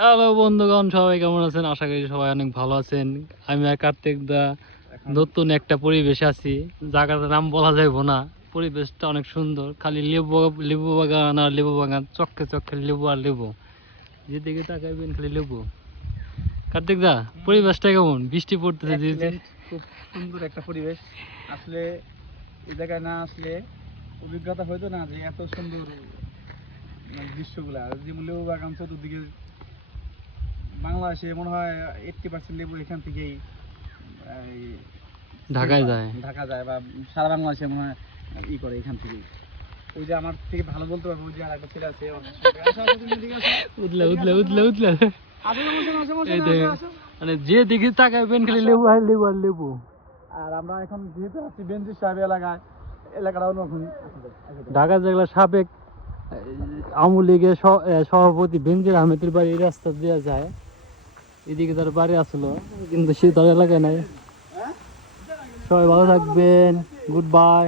Hello বন্ধুগণ, সবাই কেমন আছেন? আশা করি সবাই অনেক ভালো আছেন। আমি আর কার্তিক দা নতুন একটা পরিবেশে আছি। জায়গাটার নাম বলা যাইবো না। পরিবেশটা অনেক সুন্দর, খালি লেবু বাগান আর লেবু বাগান, চক্ষে চক্ষে লেবু আর লেবু, যেদিকে তাকাইবেন খালি লেবু। কার্তিক দা, পরিবেশটা কেমন? বৃষ্টি পড়তেছে যে। খুব সুন্দর একটা পরিবেশ। আসলে এই জায়গায় না আসলে অভিজ্ঞতা হইতো না যে এত সুন্দর দৃশ্যগুলা। যেমন লেবু বাগান চতুর্দিকে, বাংলাদেশে মনে হয় 80% লেবু এখান থেকেই ঢাকায় যায়। ঢাকা যায় বা সারা বাংলাদেশে মনে হয় করে এখান থেকেই। ওই যে আমার থেকে ভালো বলতে পারবো, ওই যে আর একটা ছেলে আছে উঠলে উঠলে উঠলে উঠলে মানে যে দিকে তাকাইবেন খালি লেবু আর লেবু আর লেবু। আর আমরা এখন যেহেতু আছি বেঞ্জির সাহেব এলাকায়, এলাকাটা অন্যরকম। ঢাকা যেগুলো সাবেক আওয়ামী লীগের সভাপতি বেনজির আহমেদের বাড়ি এই রাস্তা দেওয়া যায়, এদিকে তার বাড়ি আসলো, কিন্তু সে তার এলাকায় নাই। সবাই ভালো থাকবেন, গুড বাই।